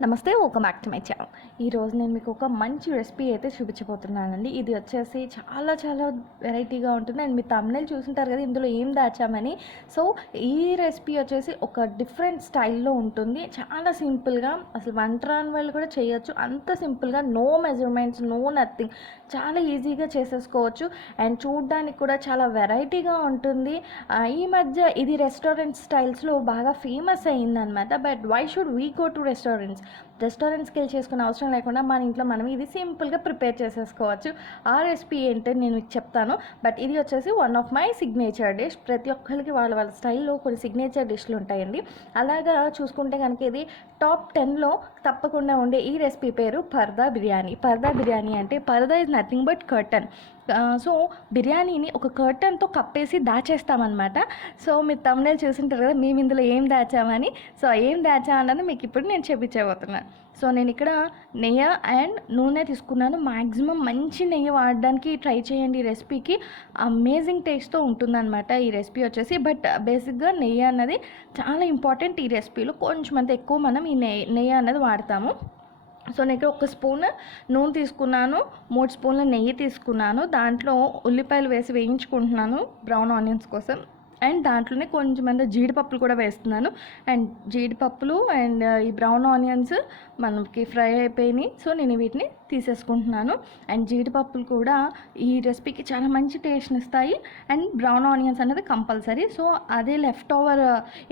నమస్తే, welcome back to my channel. ఈరోజు నేను మీకు ఒక మంచి రెసిపీ అయితే చూపించబోతున్నానండి. ఇది వచ్చేసి చాలా చాలా వెరైటీగా ఉంటుంది అండ్ మీ thumbnail చూసుంటారు కదా ఇందులో ఏం దాచామని. సో ఈ రెసిపీ వచ్చేసి ఒక డిఫరెంట్ స్టైల్లో ఉంటుంది. చాలా సింపుల్గా, అసలు వంట రాని వాళ్ళు కూడా చేయొచ్చు. అంత సింపుల్గా, నో మెజర్మెంట్స్, నో నథింగ్, చాలా ఈజీగా చేసేసుకోవచ్చు అండ్ చూడడానికి కూడా చాలా వెరైటీగా ఉంటుంది. ఈ మధ్య ఇది రెస్టారెంట్ స్టైల్స్లో బాగా ఫేమస్ అయ్యిందనమాట. But why should we go to రెస్టారెంట్స్కి వెళ్ళి చేసుకునే అవసరం లేకుండా మన ఇంట్లో మనం ఇది సింపుల్గా ప్రిపేర్ చేసేసుకోవచ్చు. ఆ రెసిపీ ఏంటో నేను మీకు చెప్తాను. బట్ ఇది వచ్చేసి one of my signature dish. ప్రతి ఒక్కరికి వాళ్ళ వాళ్ళ స్టైల్లో కొన్ని సిగ్నేచర్ డిష్లు ఉంటాయండి. అలాగా చూసుకుంటే కనుక ఇది టాప్ 10లో తప్పకుండా ఉండే ఈ రెసిపీ పేరు పర్దా బిర్యానీ. పర్దా బిర్యానీ అంటే parda is nothing but curtain. So బిర్యానీని ఒక కర్టన్తో కప్పేసి దాచేస్తామన్నమాట. సో మీరు thumbnail చూసింటారు కదా మేము ఇందులో ఏం దాచామని. సో ఏం దాచా అన్నది మీకు ఇప్పుడు నేను చూపించబోతున్నాను. సో నేను ఇక్కడ నెయ్యి అండ్ నూనె తీసుకున్నాను. మ్యాక్సిమం మంచి నెయ్యి వాడడానికి ట్రై చేయండి. ఈ రెసిపీకి అమేజింగ్ టేస్ట్తో ఉంటుందన్నమాట ఈ రెసిపీ వచ్చేసి. బట్ బేసిక్గా నెయ్యి అన్నది చాలా ఇంపార్టెంట్ ఈ రెసిపీలో. కొంచెం అంత ఎక్కువ మనం ఈ నెయ్యి అన్నది వాడతాము. సో నేను ఇక్కడ 1 స్పూన్ నూనె తీసుకున్నాను, 3 స్పూన్ల నెయ్యి తీసుకున్నాను. దాంట్లో ఉల్లిపాయలు వేసి వేయించుకుంటున్నాను బ్రౌన్ ఆనియన్స్ కోసం. అండ్ దాంట్లోనే కొంచెం జీడిపప్పులు కూడా వేస్తున్నాను. అండ్ జీడిపప్పులు అండ్ ఈ బ్రౌన్ ఆనియన్స్ మనకి ఫ్రై అయిపోయినాయి. సో నేను వీటిని తీసేసుకుంటున్నాను. అండ్ జీడిపప్పులు కూడా ఈ రెసిపీకి చాలా మంచి టేస్ట్ని ఇస్తాయి. అండ్ బ్రౌన్ ఆనియన్స్ అనేది కంపల్సరీ. సో అదే లెఫ్ట్ ఓవర్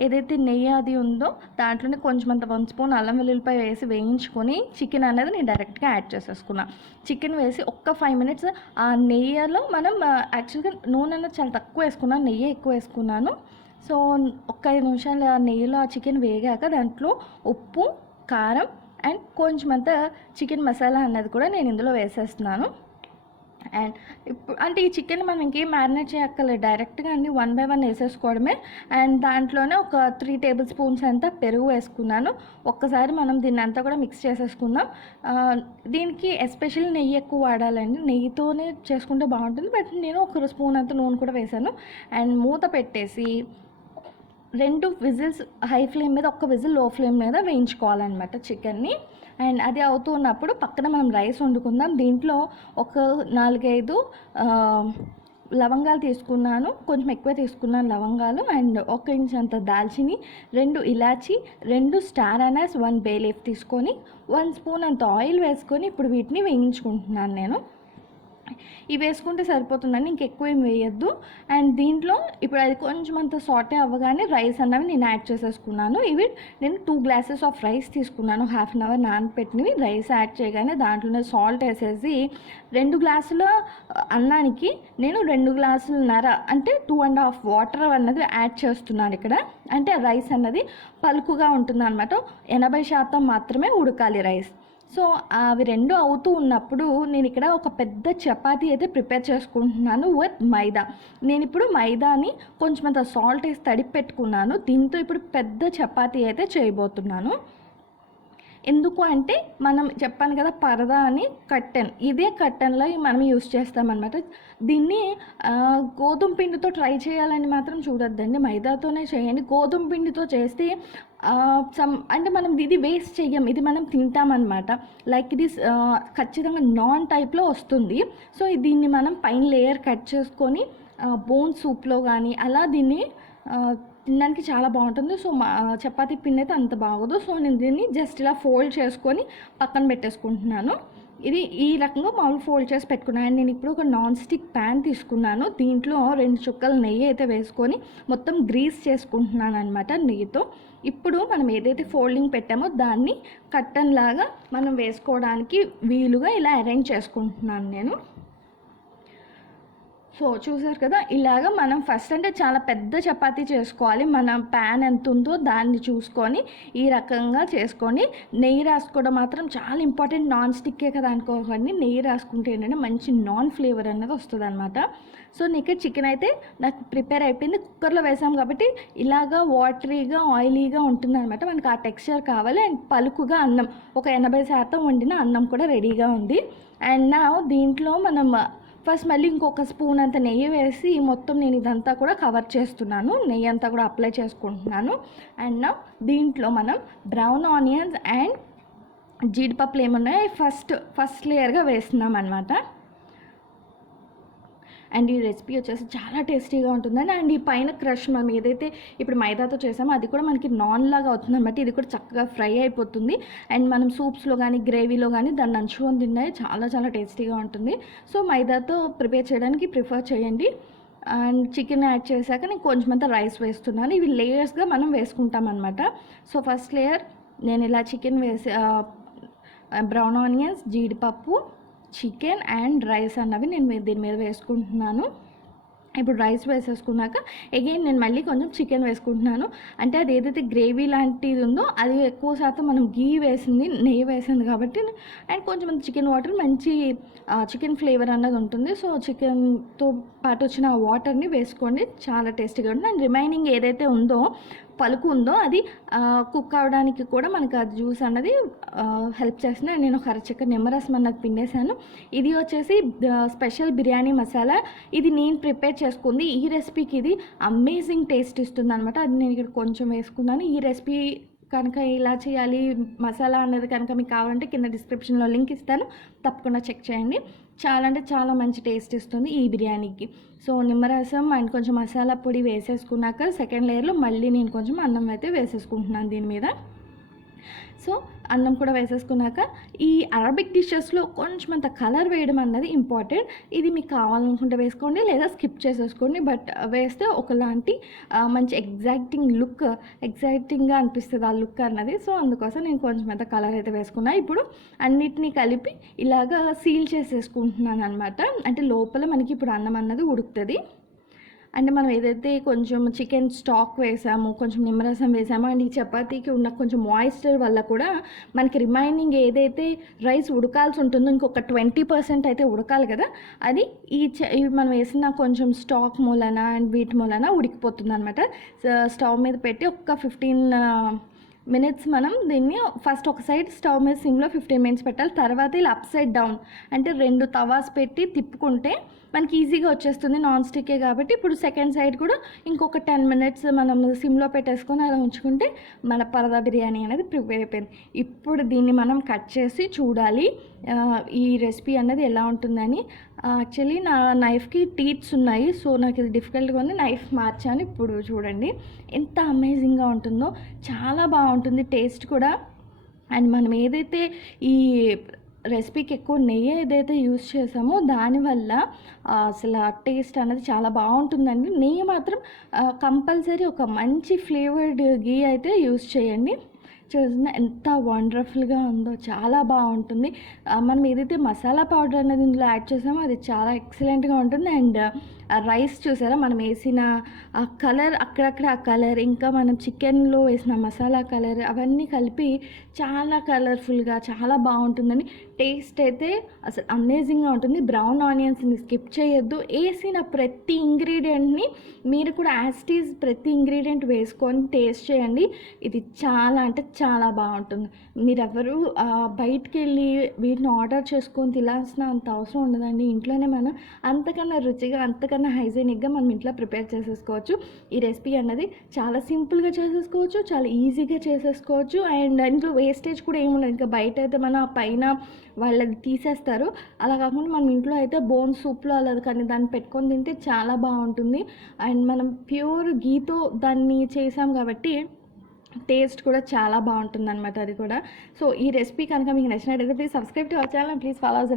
ఏదైతే నెయ్యి అది ఉందో దాంట్లోనే కొంచెం 1 స్పూన్ అల్లం వెల్లుల్లిపాయ వేసి వేయించుకొని చికెన్ అనేది నేను డైరెక్ట్గా యాడ్ చేసేసుకున్నాను. చికెన్ వేసి ఒక్క 5 మినిట్స్ ఆ నెయ్యిలో మనం యాక్చువల్గా నూనె అనేది చాలా తక్కువ వేసుకున్నాను, నెయ్యి ఎక్కువ వేసుకున్నాను. సో ఒక్క 5 నిమిషాలు ఆ నెయ్యిలో ఆ చికెన్ వేగాక దాంట్లో ఉప్పు, కారం అండ్ కొంచెం చికెన్ మసాలా అన్నది కూడా నేను ఇందులో వేసేస్తున్నాను. అండ్ ఇప్పుడు అంటే ఈ చికెన్ మనం ఇంకేం మ్యారినేట్ చేయక్కర్లేదు, డైరెక్ట్గా అన్ని 1 బై 1 వేసేసుకోవడమే. అండ్ దాంట్లోనే ఒక 3 టేబుల్ స్పూన్స్ అంతా పెరుగు వేసుకున్నాను. ఒక్కసారి మనం దీన్ని అంతా కూడా మిక్స్ చేసేసుకుందాం. దీనికి ఎస్పెషల్లీ నెయ్యి ఎక్కువ వాడాలండి, నెయ్యితోనే చేసుకుంటే బాగుంటుంది. బట్ నేను 1 స్పూన్ అంత నూనె కూడా వేసాను. అండ్ మూత పెట్టేసి 2 విజిల్స్ హై ఫ్లేమ్ మీద, 1 విజిల్ లో ఫ్లేమ్ మీద వేయించుకోవాలన్నమాట చికెన్ని. అండ్ అది అవుతూ ఉన్నప్పుడు పక్కన మనం రైస్ వండుకుందాం. దీంట్లో ఒక 4-5 లవంగాలు తీసుకున్నాను, కొంచెం ఎక్కువ తీసుకున్నాను లవంగాలు. అండ్ 1 ఇంచ్ అంత దాల్చిని, 2 ఇలాచి, 2 స్టార్ అనాస్, 1 బే లీఫ్ తీసుకొని 1 స్పూన్ అంత ఆయిల్ వేసుకొని ఇప్పుడు వీటిని వేయించుకుంటున్నాను నేను. ఇవి వేసుకుంటే సరిపోతుందండి, ఇంకెక్కువ ఏం వేయద్దు. అండ్ దీంట్లో ఇప్పుడు అది కొంచెం అంత సాటే అవ్వగానే రైస్ అన్నవి నేను యాడ్ చేసేసుకున్నాను. ఇవి నేను 2 గ్లాసెస్ ఆఫ్ రైస్ తీసుకున్నాను, హాఫ్ అన్ అవర్ నానపెట్టినవి. రైస్ యాడ్ చేయగానే దాంట్లోనే సాల్ట్ వేసేసి 2 గ్లాసుల అన్నానికి నేను 2 గ్లాసులన్నర అంటే 2.5 వాటర్ అన్నది యాడ్ చేస్తున్నాను ఇక్కడ. అంటే రైస్ అన్నది పలుకుగా ఉంటుంది అనమాట. 80% మాత్రమే ఉడకాలి రైస్. సో అవి 2 అవుతూ ఉన్నప్పుడు నేను ఇక్కడ ఒక పెద్ద చపాతీ అయితే ప్రిపేర్ చేసుకుంటున్నాను విత్ మైదా. నేను ఇప్పుడు మైదాని కొంచెం అంత సాల్ట్ వేసి తడిపి పెట్టుకున్నాను. దీంతో ఇప్పుడు పెద్ద చపాతీ అయితే చేయబోతున్నాను. ఎందుకు అంటే మనం చెప్పాను కదా పరదా అని కర్టెన్, ఇదే కర్టెన్లో మనం యూస్ చేస్తామన్నమాట. దీన్ని గోధుమ పిండితో ట్రై చేయాలని మాత్రం చూడొద్దండి, మైదాతోనే చేయండి. గోధుమ పిండితో చేస్తే అంటే మనం ఇది వేస్ట్ చెయ్యం, ఇది మనం తింటామన్నమాట. లైక్ ఇది ఖచ్చితంగా నాన్ టైప్లో వస్తుంది. సో దీన్ని మనం పైన లేయర్ కట్ చేసుకొని బోన్ సూప్లో కానీ అలా దీన్ని తినడానికి చాలా బాగుంటుంది. సో చపాతీ పిండి అయితే అంత బాగోదు. సో నేను దీన్ని జస్ట్ ఇలా ఫోల్డ్ చేసుకొని పక్కన పెట్టేసుకుంటున్నాను. ఇది ఈ రకంగా మామూలు ఫోల్డ్ చేసి పెట్టుకున్నాను. అండ్ నేను ఇప్పుడు ఒక నాన్ స్టిక్ ప్యాన్ తీసుకున్నాను. దీంట్లో 2 చుక్కల నెయ్యి అయితే వేసుకొని మొత్తం గ్రీస్ చేసుకుంటున్నాను అనమాట నెయ్యితో. ఇప్పుడు మనం ఏదైతే ఫోల్డింగ్ పెట్టామో దాన్ని కర్టన్ లాగా మనం వేసుకోవడానికి వీలుగా ఇలా అరేంజ్ చేసుకుంటున్నాను నేను. సో చూసారు కదా, ఇలాగ మనం ఫస్ట్ అంటే చాలా పెద్ద చపాతీ చేసుకోవాలి. మన ప్యాన్ ఎంత ఉందో దాన్ని చూసుకొని ఈ రకంగా చేసుకొని నెయ్యి రాసుకోవడం మాత్రం చాలా ఇంపార్టెంట్. నాన్ స్టిక్కే కదా అనుకోకండి, నెయ్యి రాసుకుంటే ఏంటంటే మంచి నాన్ ఫ్లేవర్ అనేది వస్తుంది అనమాట. సో నీకు చికెన్ అయితే నాకు ప్రిపేర్ అయిపోయింది. కుక్కర్లో వేసాం కాబట్టి ఇలాగా వాటరీగా ఆయిలీగా ఉంటుంది అనమాట. మనకు ఆ టెక్స్చర్ కావాలి. అండ్ పలుకుగా అన్నం, ఒక 80% వండిన అన్నం కూడా రెడీగా ఉంది. అండ్ నా దీంట్లో మనం ఫస్ట్ మళ్ళీ ఇంకొక స్పూన్ అంత నెయ్యి వేసి మొత్తం నేను ఇదంతా కూడా కవర్ చేస్తున్నాను, నెయ్యి అంతా కూడా అప్లై చేసుకుంటున్నాను. అండ్ దీంట్లో మనం బ్రౌన్ ఆనియన్స్ అండ్ జీడిపప్పులు ఏమున్నాయో ఫస్ట్ లేయర్గా వేస్తున్నాం అనమాట. అండ్ ఈ రెసిపీ వచ్చేసి చాలా టేస్టీగా ఉంటుందండి. అండ్ ఈ పైన క్రష్ మనం ఏదైతే ఇప్పుడు మైదాతో చేసామో అది కూడా మనకి నాన్ లాగా అవుతుంది అనమాట. ఇది కూడా చక్కగా ఫ్రై అయిపోతుంది. అండ్ మనం సూప్స్లో కానీ గ్రేవీలో కానీ దాన్ని నంచుకొని తిన్నాయి చాలా చాలా టేస్టీగా ఉంటుంది. సో మైదాతో ప్రిపేర్ చేయడానికి ప్రిఫర్ చేయండి. అండ్ చికెన్ యాడ్ చేశాక నేను కొంచెం అంతా రైస్ వేస్తున్నాను. ఇవి లేయర్స్గా మనం వేసుకుంటాం అనమాట. సో ఫస్ట్ లేయర్ నేను ఇలా చికెన్ వేసి బ్రౌన్ ఆనియన్స్, జీడిపప్పు, చికెన్ అండ్ రైస్ అన్నవి నేను దీని మీద వేసుకుంటున్నాను. ఇప్పుడు రైస్ వేసేసుకున్నాక అగైన్ నేను మళ్ళీ కొంచెం చికెన్ వేసుకుంటున్నాను. అంటే అది ఏదైతే గ్రేవీ లాంటిది ఉందో అది ఎక్కువ శాతం మనం నెయ్యి వేసింది కాబట్టి, అండ్ కొంచెం చికెన్ వాటర్ మంచి చికెన్ ఫ్లేవర్ అన్నది ఉంటుంది. సో చికెన్తో పాటు వచ్చిన వాటర్ని వేసుకోండి, చాలా టేస్టీగా ఉంటుంది. అండ్ రిమైనింగ్ ఏదైతే ఉందో పలుకు ఉందో అది కుక్ అవడానికి కూడా మనకు ఆ జ్యూస్ అన్నది హెల్ప్ చేస్తుంది. నేను ఒక అరచెక్క నిమ్మరసం అన్నది పిండేశాను. ఇది వచ్చేసి స్పెషల్ బిర్యానీ మసాలా. ఇది నేను ప్రిపేర్ చేసుకుంది. ఈ రెసిపీకి ఇది అమేజింగ్ టేస్ట్ ఇస్తుంది అనమాట. అది నేను ఇక్కడ కొంచెం వేసుకున్నాను. ఈ రెసిపీ కనుక ఇలా చేయాలి మసాలా అనేది కనుక మీకు కావాలంటే కింద డిస్క్రిప్షన్లో లింక్ ఇస్తాను, తప్పకుండా చెక్ చేయండి. చాలా అంటే చాలా మంచి టేస్ట్ ఇస్తుంది ఈ బిర్యానీకి. సో నిమ్మరసం అండ్ కొంచెం మసాలా పొడి వేసేసుకున్నాక సెకండ్ లేయర్లో మళ్ళీ నేను కొంచెం అన్నం అయితే వేసేసుకుంటున్నాను దీని మీద. సో అన్నం కూడా వేసేసుకున్నాక ఈ అరబిక్ డిషెస్లో కొంచెం అంత కలర్ వేయడం అన్నది ఇంపార్టెంట్. ఇది మీకు కావాలనుకుంటే వేసుకోండి లేదా స్కిప్ చేసేసుకోండి. బట్ వేస్తే ఒకలాంటి మంచి ఎగ్జైటింగ్గా అనిపిస్తుంది ఆ లుక్ అన్నది. సో అందుకోసం నేను కొంచెం అంత కలర్ అయితే వేసుకున్నా. ఇప్పుడు అన్నిటినీ కలిపి ఇలాగా సీల్ చేసేసుకుంటున్నాను అనమాట. అంటే లోపల మనకి ఇప్పుడు అన్నం అన్నది ఉడుకుతుంది. అంటే మనం ఏదైతే కొంచెం చికెన్ స్టాక్ వేసాము, కొంచెం నిమ్మరసం వేసాము, అండ్ ఈ చపాతీకి ఉన్న కొంచెం మాయిశ్చర్ వల్ల కూడా మనకి రిమైనింగ్ ఏదైతే రైస్ ఉడకాల్సి ఉంటుందో ఇంకొక 20% అయితే ఉడకాలి కదా, అది ఇవి మనం వేసిన కొంచెం స్టాక్ మూలన అండ్ వీటి మూలన ఉడికిపోతుంది అనమాట. స్టవ్ మీద పెట్టి ఒక 15 minutes మనం దీన్ని ఫస్ట్ ఒక సైడ్ స్టవ్ మీద సిమ్లో 15 minutes పెట్టాలి. తర్వాత ఇలా అప్ సైడ్ డౌన్ అంటే 2 తవాస్ పెట్టి తిప్పుకుంటే మనకి ఈజీగా వచ్చేస్తుంది, నాన్ స్టిక్కే కాబట్టి. ఇప్పుడు సెకండ్ సైడ్ కూడా ఇంకొక 10 minutes మనం సిమ్లో పెట్టేసుకొని అలా ఉంచుకుంటే మన పరదా బిర్యానీ అనేది ప్రిపేర్ అయిపోయింది. ఇప్పుడు దీన్ని మనం కట్ చేసి చూడాలి ఈ రెసిపీ అన్నది ఎలా ఉంటుందని. యాక్చువల్లీ నా నైఫ్కి టీత్స్ ఉన్నాయి, సో నాకు ఇది డిఫికల్ట్గా ఉంది. నైఫ్ మార్చాను. ఇప్పుడు చూడండి ఎంత అమేజింగ్గా ఉంటుందో, చాలా బాగుంటుంది టేస్ట్ కూడా. అండ్ మనం ఏదైతే ఈ రెసిపీకి ఎక్కువ నెయ్యి ఏదైతే యూస్ చేసామో దానివల్ల అసలు టేస్ట్ అనేది చాలా బాగుంటుందండి. నెయ్యి మాత్రం కంపల్సరీ ఒక మంచి ఫ్లేవర్డ్ గీ అయితే యూస్ చేయండి. చూసిన ఎంత వండర్ఫుల్గా ఉందో, చాలా బాగుంటుంది. మనం ఏదైతే మసాలా పౌడర్ అనేది ఇందులో యాడ్ చేసామో అది చాలా ఎక్సలెంట్గా ఉంటుంది. అండ్ రైస్ చూసారా మనం వేసిన ఆ కలర్, అక్కడక్కడ ఆ కలర్, ఇంకా మనం చికెన్లో వేసిన మసాలా కలర్ అవన్నీ కలిపి చాలా కలర్ఫుల్గా చాలా బాగుంటుందని. టేస్ట్ అయితే అసలు అమేజింగ్గా ఉంటుంది. బ్రౌన్ ఆనియన్స్ని స్కిప్ చేయొద్దు. వేసిన ప్రతి ఇంగ్రీడియంట్ని మీరు కూడా యాస్టీస్ ప్రతి ఇంగ్రీడియంట్ వేసుకొని టేస్ట్ చేయండి. ఇది చాలా అంటే చాలా బాగుంటుంది. మీరెవరు బయటికి వెళ్ళి వీటిని ఆర్డర్ చేసుకొని తినాల్సిన అంత అవసరం ఉండదండి. ఇంట్లోనే మనం అంతకన్నా రుచిగా, అంతకన్నా హైజీనిక్గా మనం ఇంట్లో ప్రిపేర్ చేసేసుకోవచ్చు. ఈ రెసిపీ అన్నది చాలా సింపుల్గా చేసేసుకోవచ్చు, చాలా ఈజీగా చేసేసుకోవచ్చు. అండ్ ఇంట్లో వేస్టేజ్ కూడా ఏముండదు. ఇంకా బయట అయితే మన పైన వాళ్ళది తీసేస్తారు, అలా కాకుండా మనం ఇంట్లో అయితే బోన్ సూప్లో అలా కానీ దాన్ని పెట్టుకొని తింటే చాలా బాగుంటుంది. అండ్ మనం ప్యూర్ గీతో దాన్ని చేసాం కాబట్టి టేస్ట్ కూడా చాలా బాగుంటుంది అనమాట అది కూడా. సో ఈ రెసిపీ కనుక మీకు నచ్చినట్టయితే please subscribe to our channel, please follow